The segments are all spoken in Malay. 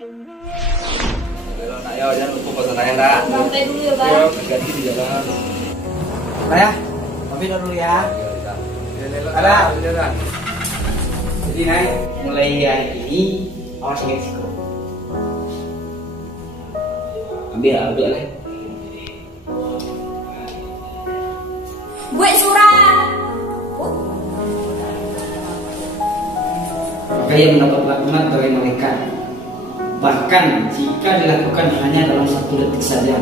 Ayo, jangan lupa pesan ayah, Ra. Santai dulu ya, Bang. Ayo, ganti di jalan. Ayah, pamit dulu ya. Ada. Jadi Nay, mulai hari ini awas resiko. Ambil lah. Buat surat. Maka yang mendapat laknat dari mereka. Bahkan jika dilakukan hanya dalam 1 detik saja.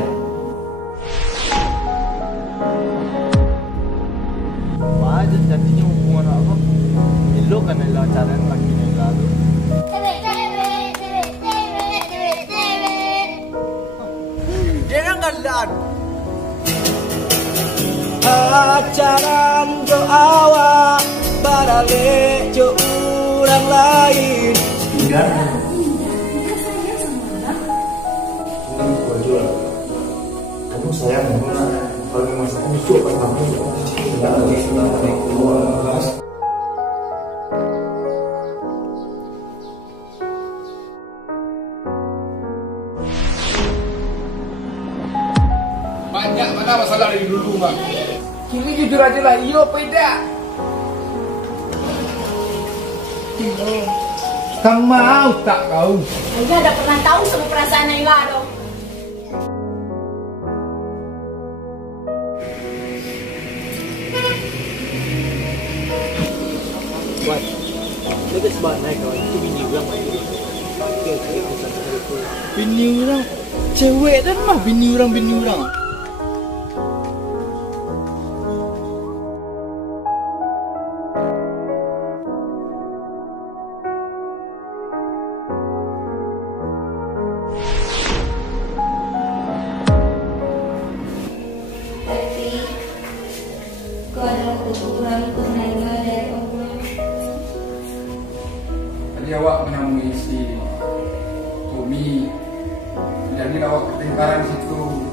Wajar jadinya hubungan apa? Ilo kan ilo acaranya lagi nih lalu. Jangan galan. Acaran jo awak barale jo orang lain. Enggak. Kamu sayang mana? Kalau masakan itu apa kamu? Banyak mana masalah dari dulu, Bang. Kini jujur aja lah, iyo beda. Kamu mau tak kau? Ayah udah pernah tahu sama perasaan Naila dong. Buat, lebih sebanyak naik kawan. Itu bini orang lagi. Bini orang, cewek dan mah bini orang. Tapi kau adalah keturunan untuk Naila dari Allah. Tadi awak menemui si Tommy, jadi awak pertengkaran di situ.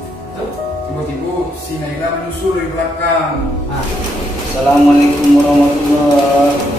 Tiba-tiba si Naila menyusul dari belakang. Assalamualaikum warahmatullahi wabarakatuh.